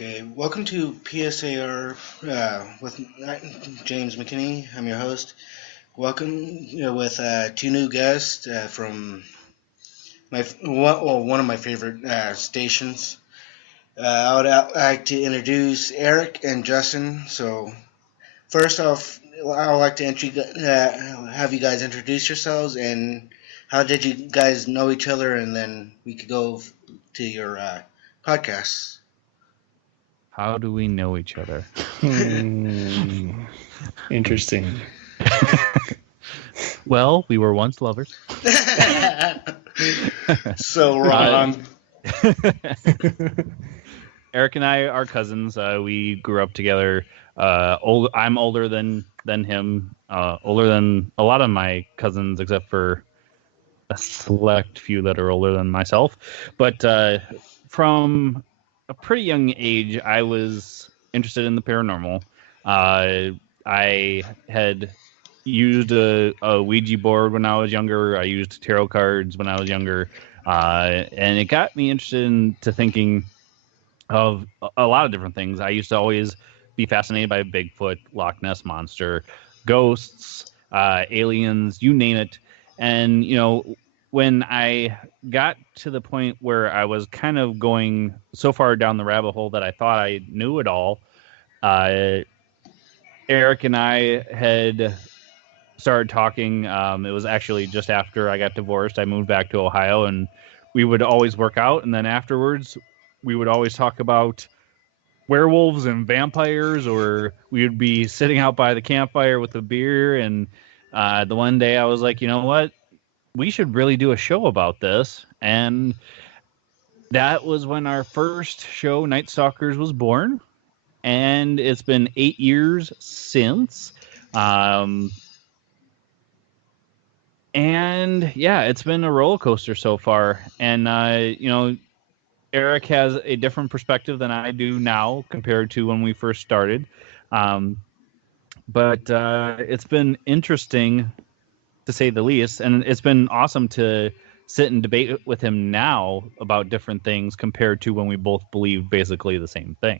Okay, welcome to PSAR with James McKinney. I'm your host. Welcome with two new guests from one of my favorite stations. I would like to introduce Erik and Justin. So first off, I would like to have you guys introduce yourselves and how did you guys know each other, and then we could go to your podcasts. How do we know each other? Interesting. Well, we were once lovers. So wrong. Erik and I are cousins. We grew up together. I'm older than him. Older than a lot of my cousins, except for a select few that are older than myself. But from a pretty young age, I was interested in the paranormal. I had used a Ouija board when I was younger. I used tarot cards when I was younger. And it got me interested into thinking of a lot of different things. I used to always be fascinated by Bigfoot, Loch Ness Monster, ghosts, aliens, you name it. And, when I got to the point where I was kind of going so far down the rabbit hole that I thought I knew it all, Erik and I had started talking. It was actually just after I got divorced. I moved back to Ohio, and we would always work out. And then afterwards, we would always talk about werewolves and vampires, or we would be sitting out by the campfire with a beer. And the one day I was like, you know what? We should really do a show about this. And that was when our first show, Night Stalkers, was born. And it's been 8 years since. And yeah, it's been a roller coaster so far. And, Erik has a different perspective than I do now compared to when we first started. But it's been interesting, to say the least, and it's been awesome to sit and debate with him now about different things compared to when we both believe basically the same thing.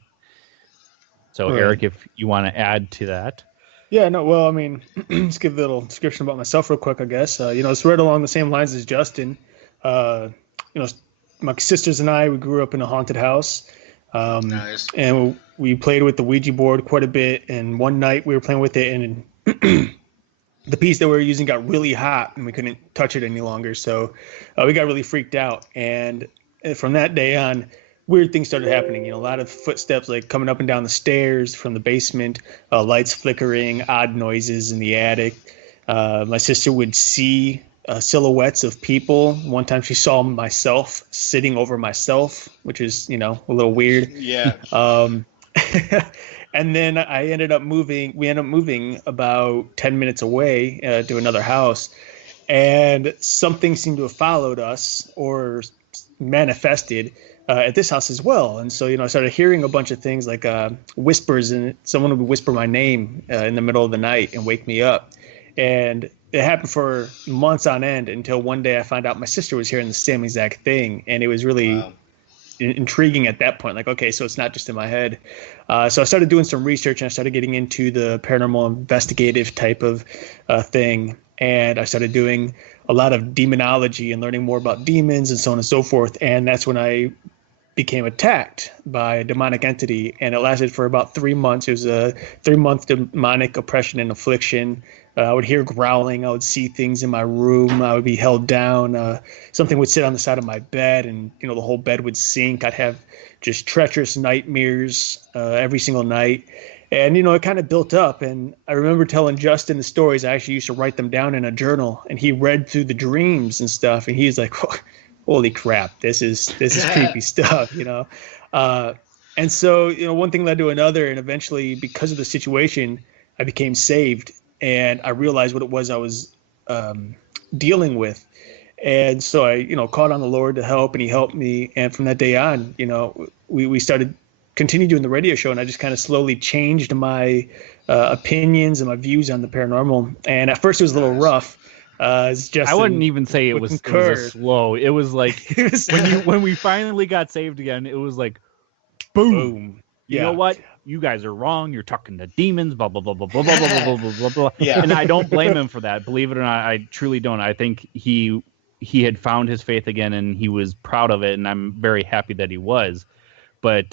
So, right. Erik, if you want to add to that. Yeah, no, well, I mean, let's give a little description about myself real quick, I guess. It's right along the same lines as Justin. My sisters and I, we grew up in a haunted house. Nice. And we played with the Ouija board quite a bit. And one night we were playing with it, and the piece that we were using got really hot, and we couldn't touch it any longer. So we got really freaked out. And from that day on, weird things started happening. A lot of footsteps like coming up and down the stairs from the basement, lights flickering, odd noises in the attic. My sister would see silhouettes of people. One time she saw myself sitting over myself, which is, a little weird. Yeah. And then I ended up moving. We ended up moving about 10 minutes away to another house, and something seemed to have followed us or manifested at this house as well. And so, I started hearing a bunch of things like whispers, and someone would whisper my name in the middle of the night and wake me up. And it happened for months on end until one day I found out my sister was hearing the same exact thing, and it was really intriguing at that point. Like, okay, so it's not just in my head. So I started doing some research, and I started getting into the paranormal investigative type of thing. And I started doing a lot of demonology and learning more about demons and so on and so forth. And that's when I became attacked by a demonic entity, and it lasted for about 3 months. It was a 3-month demonic oppression and affliction. I would hear growling. I would see things in my room. I would be held down. Something would sit on the side of my bed, and the whole bed would sink. I'd have just treacherous nightmares every single night. And it kind of built up. And I remember telling Justin the stories. I actually used to write them down in a journal, and he read through the dreams and stuff, and he was like, holy crap, this is creepy stuff, And so, one thing led to another, and eventually, because of the situation, I became saved, and I realized what it was I was dealing with. And so I, called on the Lord to help, and he helped me. And from that day on, we started continue doing the radio show, and I just kind of slowly changed my opinions and my views on the paranormal. And at first it was a little rough. It's just I wouldn't even say it was a slow. It was like when we finally got saved again, it was like boom. you know what? You guys are wrong. You're talking to demons, blah, blah, blah, blah, blah, blah, blah, blah, blah, blah, blah. Yeah. And I don't blame him for that. Believe it or not, I truly don't. I think he had found his faith again, and he was proud of it, and I'm very happy that he was. But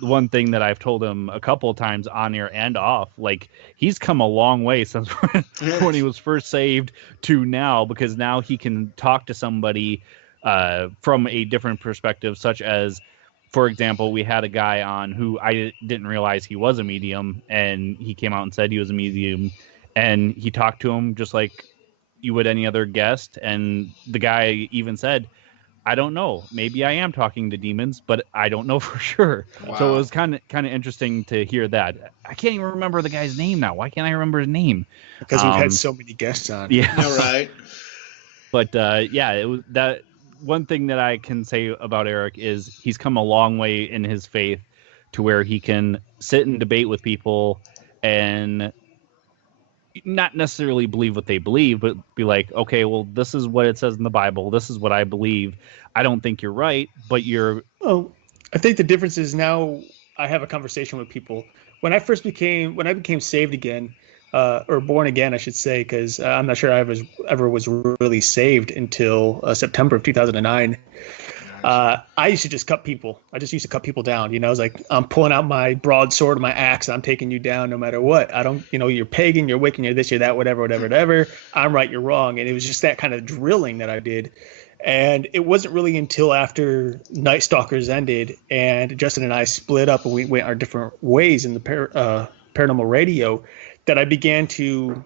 one thing that I've told him a couple of times on air and off, like, he's come a long way since when he was first saved to now, because now he can talk to somebody from a different perspective, such as, for example, we had a guy on who I didn't realize he was a medium, and he came out and said he was a medium, and he talked to him just like you would any other guest, and the guy even said, I don't know. Maybe I am talking to demons, but I don't know for sure. Wow. So it was kind of interesting to hear that. I can't even remember the guy's name now. Why can't I remember his name? Because we've had so many guests on. Yeah, no, right. But it was that. One thing that I can say about Erik is he's come a long way in his faith to where he can sit and debate with people and not necessarily believe what they believe, but be like, okay, well, this is what it says in the Bible. This is what I believe. I don't think you're right, but you're... Oh, I think the difference is now I have a conversation with people. When I became saved again, or born again, I should say, because I'm not sure I ever was really saved until September of 2009. I used to just cut people. I just used to cut people down. I was like, I'm pulling out my broadsword, my axe. I'm taking you down no matter what. I don't, you're pagan, you're Wiccan, you're this, you're that, whatever. I'm right, you're wrong. And it was just that kind of drilling that I did. And it wasn't really until after Night Stalkers ended and Justin and I split up and we went our different ways in the Paranormal Radio that I began to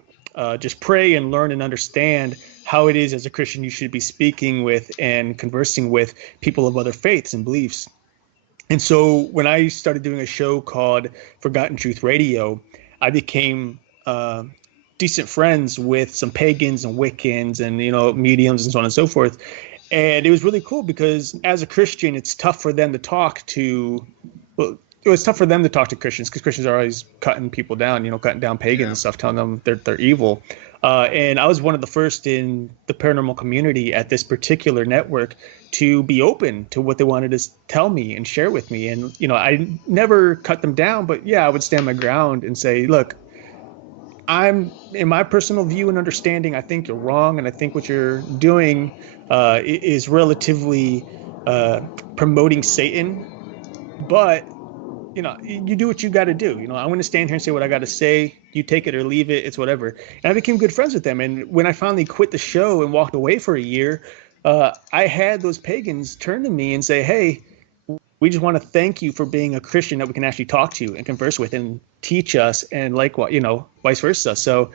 just pray and learn and understand how it is as a Christian you should be speaking with and conversing with people of other faiths and beliefs. And so when I started doing a show called Forgotten Truth Radio, I became decent friends with some pagans and Wiccans and, mediums and so on and so forth. And it was really cool because as a Christian, it's tough for them to talk to, it was tough for them to talk to Christians because Christians are always cutting people down, cutting down pagans and stuff, telling them they're evil. And I was one of the first in the paranormal community at this particular network to be open to what they wanted to tell me and share with me. And, I never cut them down, but I would stand my ground and say, look, I'm, in my personal view and understanding, I think you're wrong. And I think what you're doing is relatively promoting Satan. But you do what you got to do. I'm going to stand here and say what I got to say. You take it or leave it. It's whatever. And I became good friends with them. And when I finally quit the show and walked away for a year, I had those pagans turn to me and say, hey, we just want to thank you for being a Christian that we can actually talk to and converse with and teach us and vice versa. So,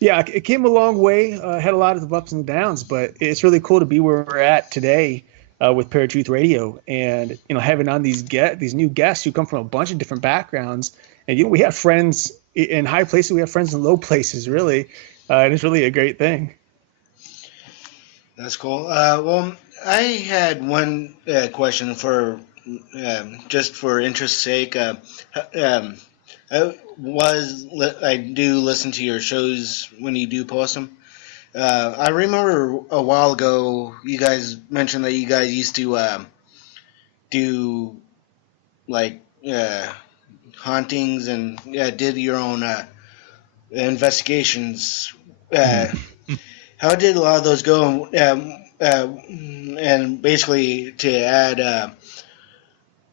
it came a long way. Had a lot of ups and downs, but it's really cool to be where we're at today. With Paratruth Radio and, having on these new guests who come from a bunch of different backgrounds. And, we have friends in high places. We have friends in low places, really. And it's really a great thing. That's cool. Well, I had one question for just for interest's sake. I do listen to your shows when you do post them. I remember a while ago you guys mentioned that you guys used to do hauntings and did your own investigations. How did a lot of those go? And basically to add,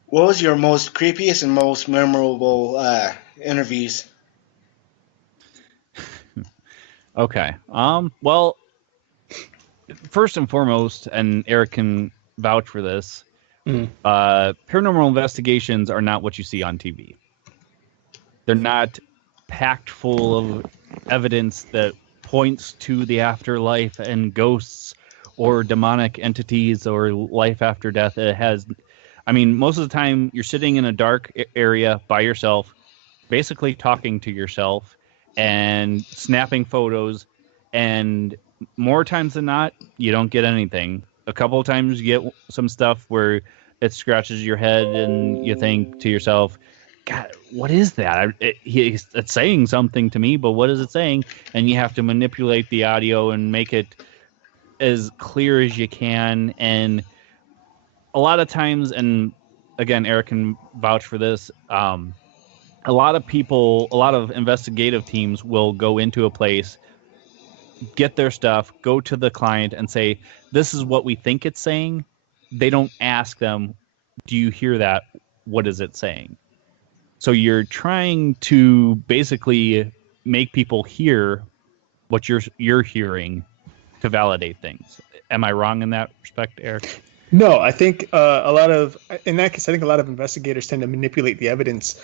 what was your most creepiest and most memorable interviews? Okay. Well, first and foremost, and Erik can vouch for this, paranormal investigations are not what you see on TV. They're not packed full of evidence that points to the afterlife and ghosts or demonic entities or life after death. Most of the time you're sitting in a dark area by yourself, basically talking to yourself and snapping photos, and more times than not, you don't get anything. A couple of times you get some stuff where it scratches your head and you think to yourself, God, what is that? It's saying something to me, but what is it saying? And you have to manipulate the audio and make it as clear as you can. And a lot of times, and again, Erik can vouch for this. A lot of investigative teams will go into a place, get their stuff, go to the client and say, this is what we think it's saying. They don't ask them, do you hear that? What is it saying? So you're trying to basically make people hear what you're hearing to validate things. Am I wrong in that respect, Erik? No, I think in that case, I think a lot of investigators tend to manipulate the evidence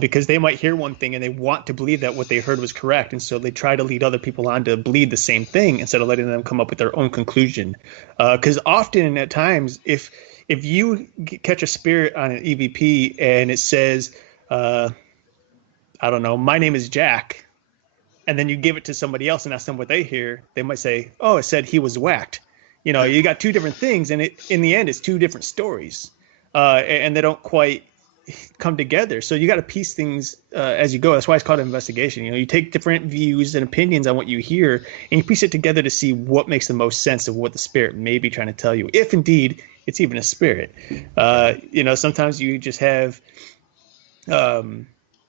because they might hear one thing and they want to believe that what they heard was correct. And so they try to lead other people on to believe the same thing instead of letting them come up with their own conclusion. Because often at times, if you catch a spirit on an EVP and it says, I don't know, my name is Jack, and then you give it to somebody else and ask them what they hear, they might say, oh, it said he was whacked. You know, you got two different things, and in the end, it's two different stories, and they don't quite come together. So you got to piece things as you go. That's why it's called an investigation. You know, you take different views and opinions on what you hear, and you piece it together to see what makes the most sense of what the spirit may be trying to tell you, if indeed it's even a spirit. You know, sometimes you just have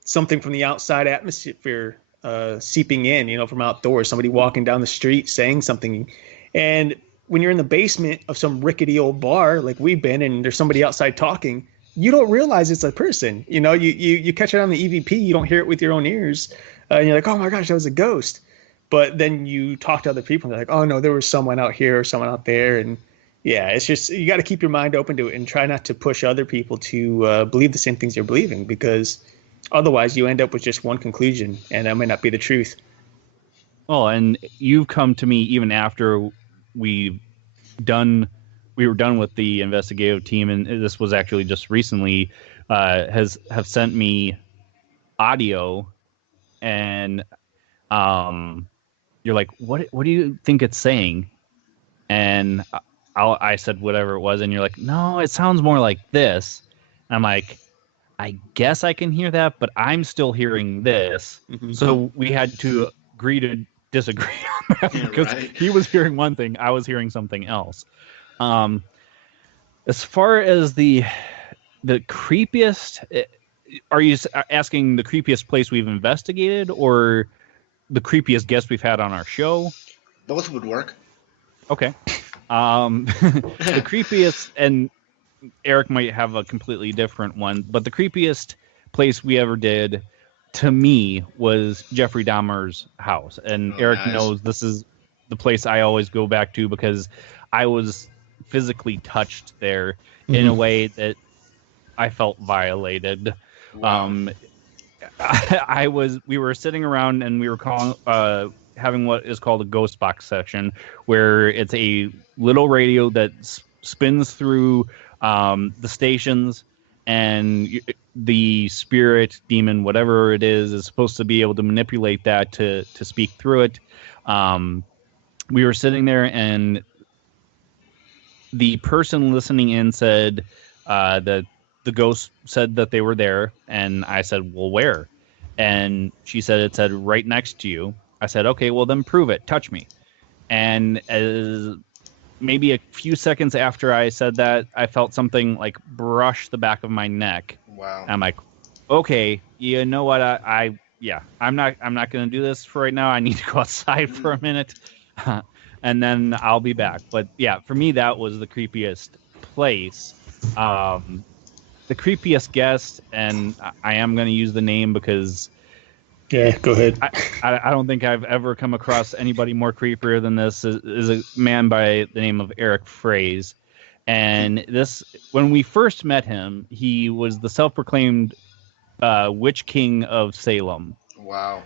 something from the outside atmosphere seeping in, you know, from outdoors, somebody walking down the street saying something, and when you're in the basement of some rickety old bar like we've been and there's somebody outside talking, you don't realize it's a person. You know, you catch it on the EVP, you don't hear it with your own ears. And you're like, oh my gosh, that was a ghost. But then you talk to other people and they're like, oh no, there was someone out here or someone out there. And yeah, it's just, you got to keep your mind open to it and try not to push other people to believe the same things you're believing, because otherwise you end up with just one conclusion and that might not be the truth. Well, and you've come to me even after we were done with the investigative team, and this was actually just recently, have sent me audio, and you're like, what do you think it's saying? And I said whatever it was, and you're like, no, it sounds more like this. And I'm like, I guess I can hear that, but I'm still hearing this. Mm-hmm. So we had to agree to disagree on that, because he was hearing one thing, I was hearing something else. As far as the creepiest, are you asking the creepiest place we've investigated or the creepiest guest we've had on our show? Both would work. Okay. The creepiest, and Erik might have a completely different one, but the creepiest place we ever did, to me, was Jeffrey Dahmer's house. And Erik knows this is the place I always go back to because I was physically touched there in a way that I felt violated. Wow. We were sitting around and we were having what is called a ghost box session, where it's a little radio that spins through the stations, and the spirit, demon, whatever it is supposed to be able to manipulate that to speak through it. We were sitting there, and the person listening in said that the ghost said that they were there, and I said, well, where? And she said it said right next to you. I said, okay, well then prove it. Touch me. And maybe a few seconds after I said that, I felt something like brush the back of my neck. Wow. And I'm like, okay, you know what? I'm not going to do this for right now. I need to go outside for a minute, and then I'll be back. But yeah, for me, that was the creepiest place. The creepiest guest, and I am going to use the name because... Yeah, go ahead. I don't think I've ever come across anybody more creepier than this. Is a man by the name of Erik Fraze. And when we first met him, he was the self-proclaimed Witch King of Salem. Wow.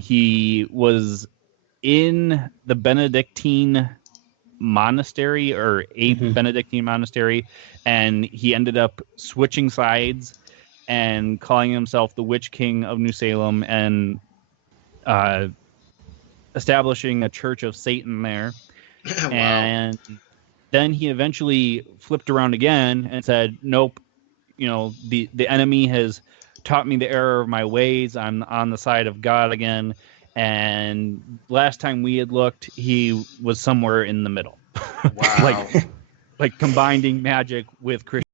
He was in the Benedictine monastery, or a Benedictine monastery, and he ended up switching sides and calling himself the Witch King of New Salem, and establishing a Church of Satan there. Wow. And then he eventually flipped around again and said, nope, the enemy has taught me the error of my ways. I'm on the side of God again. And last time we had looked, he was somewhere in the middle. Wow. like combining magic with Christianity.